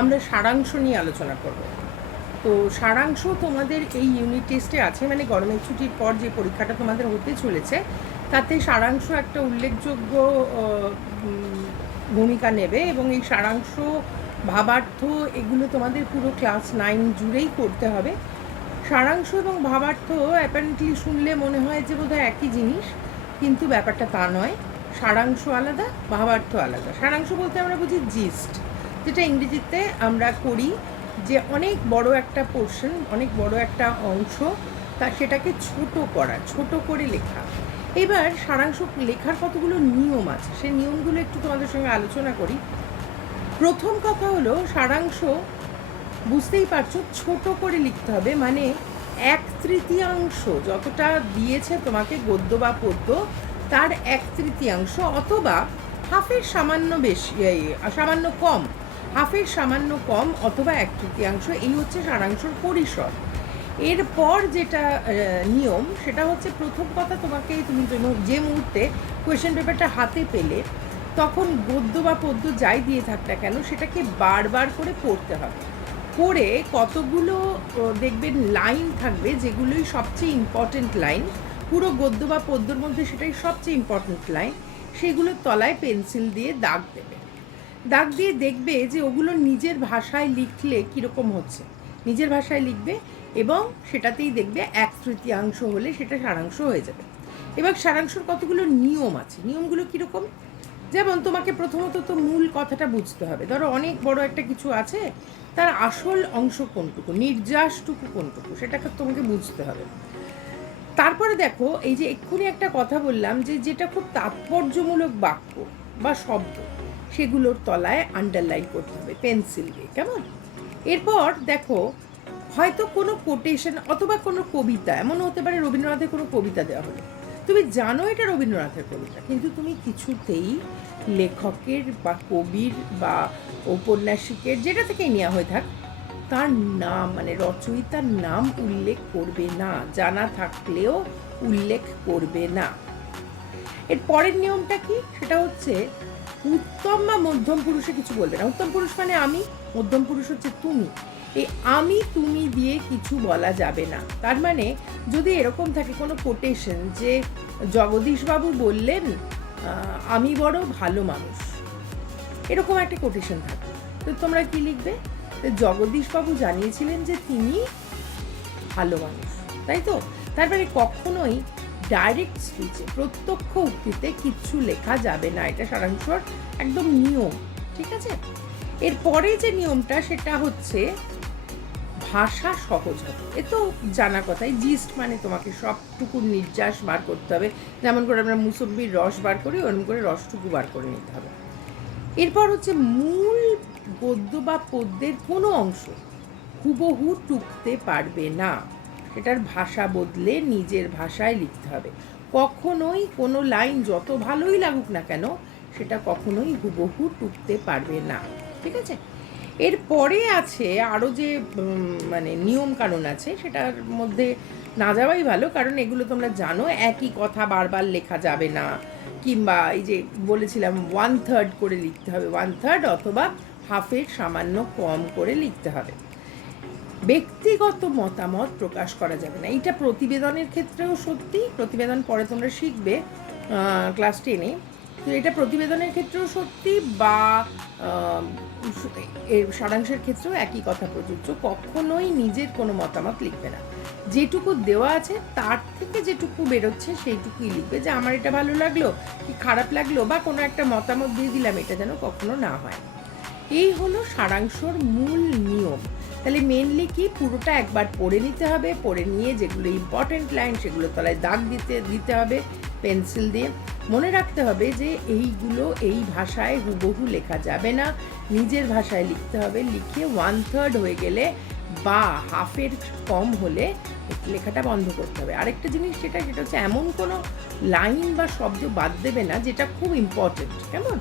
আমরা সারাংশ নিয়ে আলোচনা করব। তো সারাংশ তোমাদের এই ইউনিট টেস্টে আছে, মানে গরমের ছুটির পর যে পরীক্ষাটা তোমাদের হতে চলেছে তাতে সারাংশ একটা উল্লেখযোগ্য ভূমিকা নেবে, এবং এই সারাংশ, ভাবার্থ, এগুলো তোমাদের পুরো ক্লাস 9 জুড়েই করতে হবে। সারাংশ এবং ভাবার্থ অ্যাপারেন্টলি শুনলে মনে হয় যে বোধহয় একই জিনিস, কিন্তু ব্যাপারটা তা নয়। সারাংশ আলাদা, ভাবার্থ আলাদা। সারাংশ বলতে আমরা বুঝি জিস্ট, যেটা ইংরেজিতে আমরা করি যে অনেক বড় একটা পোর্শন, অনেক বড় একটা অংশ, তা সেটাকে ছোট করা, ছোট করে লেখা। এবার সারাংশ লেখার কতগুলো নিয়ম আছে, সেই নিয়মগুলো একটু তোমাদের সঙ্গে আলোচনা করি। প্রথম কথা হলো, সারাংশ বুঝতেই পারছো ছোট করে লিখতে হবে, মানে 1/3 যতটা দিয়েছে তোমাকে গদ্য বা পদ্য, তার 1/3 অথবা হাফের সামান্য বেশি, সামান্য কম, হাফের সামান্য কম অথবা 1/3, এই হচ্ছে সারাংশর পরিসর। এরপর যেটা নিয়ম, সেটা হচ্ছে প্রথম কথা, তুমি যে মুহূর্তে কোয়েশ্চেন পেপারটা হাতে পেলে তখন গদ্য বা পদ্য যাই দিয়ে থাক না কেন সেটাকে বারবার করে পড়তে হবে। পড়ে কতগুলো দেখবেন লাইন থাকবে যেগুলোই সবচেয়ে ইম্পর্টেন্ট লাইন, পুরো গদ্য বা পদ্যর মধ্যে সেটাই সবচেয়ে ইম্পর্টেন্ট লাইন, সেগুলোর তলায় পেন্সিল দিয়ে দাগ দেবে। দাগ দিয়ে দেখবে যে ওগুলো নিজের ভাষায় লিখলে কীরকম হচ্ছে। নিজের ভাষায় লিখবে এবং সেটাতেই দেখবে 1/3 হলে সেটা সারাংশ হয়ে যাবে। এবার সারাংশর কতগুলো নিয়ম আছে। নিয়মগুলো কীরকম? যেমন তোমাকে প্রথমত তো মূল কথাটা বুঝতে হবে। ধরো অনেক বড় একটা কিছু আছে, তার আসল অংশ কোনটুকু, নির্যাসটুকু কোনটুকু, সেটাকে তোমাকে বুঝতে হবে। তারপরে দেখো, এই যে এক্ষুনি একটা কথা বললাম যে যেটা খুব তাৎপর্যমূলক বাক্য বা শব্দ, সেগুলোর তলায় আন্ডারলাইন করতে হবে পেন্সিল দিয়ে, কেমন? এরপর দেখো, হয়তো কোনো কোটেশন অথবা কোনো কবিতা, এমন হতে পারে রবীন্দ্রনাথের কোনো কবিতা দেওয়া হলো, তুমি জানো এটা রবীন্দ্রনাথের কবিতা, কিন্তু তুমি কিছুতেই লেখকের বা কবির বা ঔপন্যাসিকের, যেটা থেকেই নেওয়া হয়ে থাক, তার নাম মানে রচয়িতার নাম উল্লেখ করবে না, জানা থাকলেও উল্লেখ করবে না। এর পরের নিয়মটা কি? সেটা হচ্ছে উত্তম বা মধ্যম পুরুষে কিছু বলবে না। উত্তম পুরুষ মানে আমি, মধ্যম পুরুষ হচ্ছে তুমি। এই আমি তুমি দিয়ে কিছু বলা যাবে না। তার মানে যদি এরকম থাকে কোনো কোটেশন যে জগদীশবাবু বললেন আমি বড় ভালো মানুষ, এরকম একটা কোটেশন থাকে, তো তোমরা কি লিখবে? জগদীশবাবু জানিয়েছিলেন যে তিনি ভালো মানুষ, তাই তো? তারপরে কখনোই ডাইরেক্ট স্পিচে, প্রত্যক্ষ উক্তিতে কিচ্ছু লেখা যাবে না, এটা সারাংশর একদম নিয়ম, ঠিক আছে? এরপরে যে নিয়মটা সেটা হচ্ছে ভাষা সহজ হবে। এ তো জানা কথাই, জিস্ট মানে তোমাকে সবটুকু নির্যাস বার করতে হবে, যেমন করে আমরা মুসম্বির রস বার করি ওরকম করে রসটুকু বার করে নিতে হবে। এরপর হচ্ছে মূল গদ্য বা পদ্যের কোনো অংশ হুবহু টুকতে পারবে না, এটার ভাষা বদলে নিজের ভাষায় লিখতে হবে। কখনোই কোনো লাইন যত ভালোই লাগুক না কেন সেটা কখনোই হুবহু টুকতে পারবে না, ঠিক আছে? এরপরে আছে আরও যে মানে নিয়ম কানুন আছে, সেটার মধ্যে না যাওয়াই ভালো, কারণ এগুলো তোমরা জানো। একই কথা বারবার লেখা যাবে না, কিংবা এই যে বলেছিলাম 1/3 করে লিখতে হবে, 1/3 অথবা হাফের সামান্য কম করে লিখতে হবে। ব্যক্তিগত মতামত প্রকাশ করা যাবে না, এইটা প্রতিবেদনের ক্ষেত্রেও সত্যি, প্রতিবেদন পরে তোমরা শিখবে ক্লাস 10-এ, তো এটা প্রতিবেদনের ক্ষেত্রেও সত্যি, বা এর সারাংশের ক্ষেত্রেও একই কথা প্রযোজ্য। কখনোই নিজের কোনো মতামত লিখবে না, যেটুকু দেওয়া আছে তার থেকে যেটুকু বেরোচ্ছে সেইটুকুই লিখবে, যে আমার এটা ভালো লাগলো কি খারাপ লাগলো বা কোনো একটা মতামত দিয়ে দিলাম, এটা যেন কখনো না হয়। এই হলো সারাংশর মূল নিয়ম। তাহলে মেনলি কি, পুরোটা একবার পড়ে নিতে হবে, পড়ে নিয়ে যেগুলো ইম্পর্টেন্ট লাইন সেগুলো তলায় দাগ দিতে হবে পেন্সিল দিয়ে। মনে রাখতে হবে যে এইগুলো এই ভাষায় হুবহু লেখা যাবে না, নিজের ভাষায় লিখতে হবে। লিখে 1/3 হয়ে গেলে বা হাফের কম হলে লেখাটা বন্ধ করতে হবে। আরেকটা জিনিস সেটা হচ্ছে এমন কোনো লাইন বা শব্দ বাদ দেবে না যেটা খুব ইম্পর্টেন্ট, কেমন?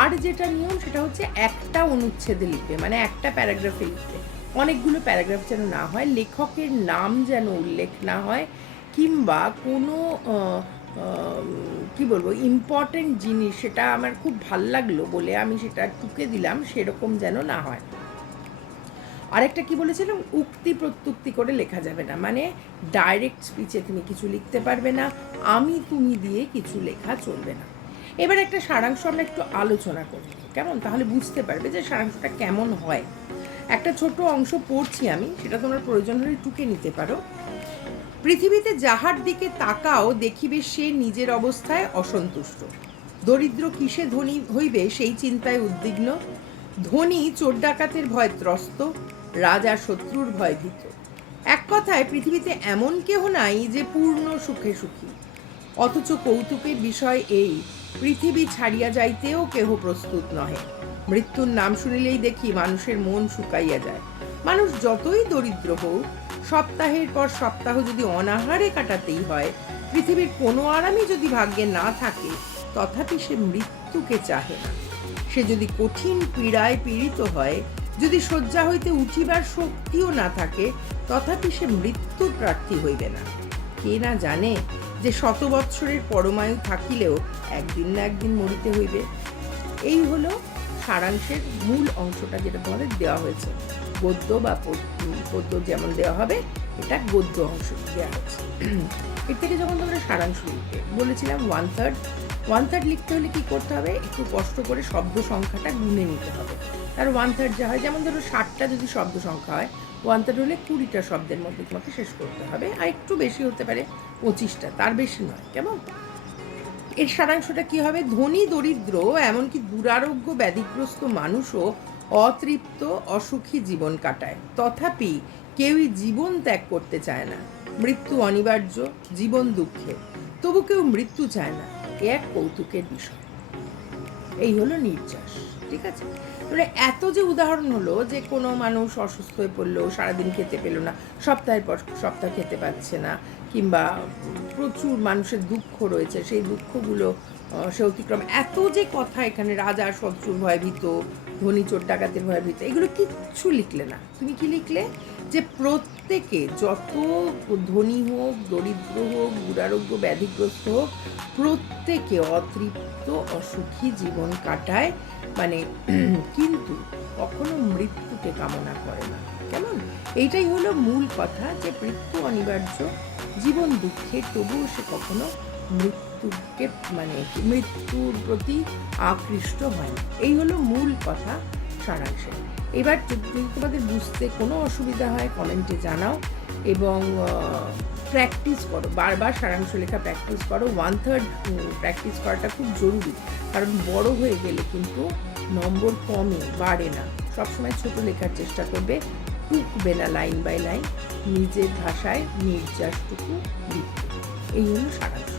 আর যেটা নিয়ম সেটা হচ্ছে একটা অনুচ্ছেদে লিখবে, মানে একটা প্যারাগ্রাফে লিখবে, অনেকগুলো প্যারাগ্রাফ যেন না হয়, লেখকের নাম যেন উল্লেখ না হয়, কিংবা কোনো কি বলবো ইম্পর্টেন্ট জিনিস, সেটা আমার খুব ভাল লাগলো বলে আমি সেটা টুকে দিলাম, সেরকম যেন না হয়। আরেকটা কি বলেছিলাম, উক্তি প্রত্যুক্তি করে লেখা যাবে না, মানে ডাইরেক্ট স্পিচে তুমি কিছু লিখতে পারবে না, আমি তুমি দিয়ে কিছু লেখা চলবে না। এবার একটা সারাংশ আমরা একটু আলোচনা করব, কেমন? তাহলে বুঝতে পারবে যে সারাংশটা কেমন হয়। একটা ছোট অংশ পড়ছি আমি, সেটা তোমরা প্রয়োজন হলে টুকে নিতে পারো। পৃথিবীতে যাহার দিকে তাকাও দেখিবে সে নিজের অবস্থায় অসন্তুষ্ট, দরিদ্র কিসে ধনী হইবে সেই চিন্তায় উদ্বিগ্ন, ধনী চোর ডাকাতের ভয় ত্রস্ত, রাজা শত্রুর ভয় ভীত। এক কথায় পৃথিবীতে এমন কেহ নাই যে পূর্ণ সুখে সুখী, অথচ কৌতুকের বিষয় এই, পৃথিবী ছাড়িয়া যাইতেও কেহ প্রস্তুত নহে। মৃত্যুর নাম শুনিলেই দেখি মানুষের মন শুকাইয়া যায়। মানুষ যতই দরিদ্র হোক, সপ্তাহের পর সপ্তাহ যদি অনাহারে কাটাতেই হয়, পৃথিবীর কোনো আরামই যদি ভাগ্যে না থাকে, তথাপি সে মৃত্যুকে চাহে না। সে যদি কঠিন পীড়ায় পীড়িত হয়, যদি শয্যা হইতে উঠিবার শক্তিও না থাকে, তথাপি সে মৃত্যু প্রার্থী হইবে না। কে না জানে যে 100 বৎসরের পরমায়ু থাকিলেও একদিন না একদিন মরিতে হইবে। এই হলো সারাংশের মূল অংশটা, যেটা তোমাদের দেওয়া হয়েছে। গদ্য বা পদ্য যেমন দেওয়া হবে, এটা গদ্য অংশ দেওয়া হয়েছে। এর থেকে যখন তোমরা সারাংশ লিখতে বলেছিলাম 1/3 লিখতে হলে কি করতে হবে, একটু কষ্ট করে শব্দ সংখ্যাটা গুনে নিতে হবে। তার 1/3 যা হয়, যেমন ধরো 60টা যদি শব্দ সংখ্যা হয়, 1/3 হলে 20টা শব্দের মধ্যে তোমাকে শেষ করতে হবে। আর একটু বেশি হতে পারে 25টা, তার বেশি নয়, কেমন? এর সারাংশটা কি হবে, ধনী দরিদ্র এমনকি দুরারোগ্য ব্যাধিগ্রস্ত মানুষও অতৃপ্ত অসুখী জীবন কাটায়, তথাপি কেউই জীবন ত্যাগ করতে চায় না। মৃত্যু অনিবার্য, জীবন দুঃখে, তবু কেউ মৃত্যু চায় না, এ এক কৌতুকের বিষয়। এই হলো নির্যাস, ঠিক আছে? মানে এত যে উদাহরণ হলো, যে কোনো মানুষ অসুস্থ হয়ে পড়লো, সারাদিন খেতে পেলো না, সপ্তাহের পর সপ্তাহ খেতে পাচ্ছে না, কিংবা প্রচুর মানুষের দুঃখ রয়েছে, সেই দুঃখগুলো সে অতিক্রম, এত যে কথা এখানে, রাজা শত্রুর ভয় ভীত, ধনী চোর ডাকাতের ভয় ভীত, এগুলো কিচ্ছু লিখলে না। তুমি কি লিখলে, যে প্রত্যেকে, যত ধনী হোক, দরিদ্র হোক, দুরারোগ্য ব্যাধিগ্রস্ত হোক, প্রত্যেকে অতৃপ্ত অসুখী জীবন কাটায়, মানে কিন্তু কখনো মৃত্যুকে কামনা করে না, কেমন? এইটাই হলো মূল কথা, যে মৃত্যু অনিবার্য, জীবন দুঃখে, তবুও সে কখনো মৃত্যুকে, মানে মৃত্যুর প্রতি আকৃষ্ট হয় না। এই হলো মূল কথা সারাংশে। এবার যদি তোমাদের বুঝতে কোনো অসুবিধা হয়, কমেন্টে জানাও, এবং প্র্যাকটিস করো, বারবার সারাংশ লেখা প্র্যাকটিস করো। 1/3 প্র্যাকটিস করাটা খুব জরুরি, কারণ বড় হয়ে গেলে কিন্তু নম্বর কমে, বাড়ে না। সবসময় ছোট লেখার চেষ্টা করবে, টুকবে না লাইন বাই লাইন, নিজের ভাষায় নির্যাসটুকু লিখবে। এই হলো সারাংশ।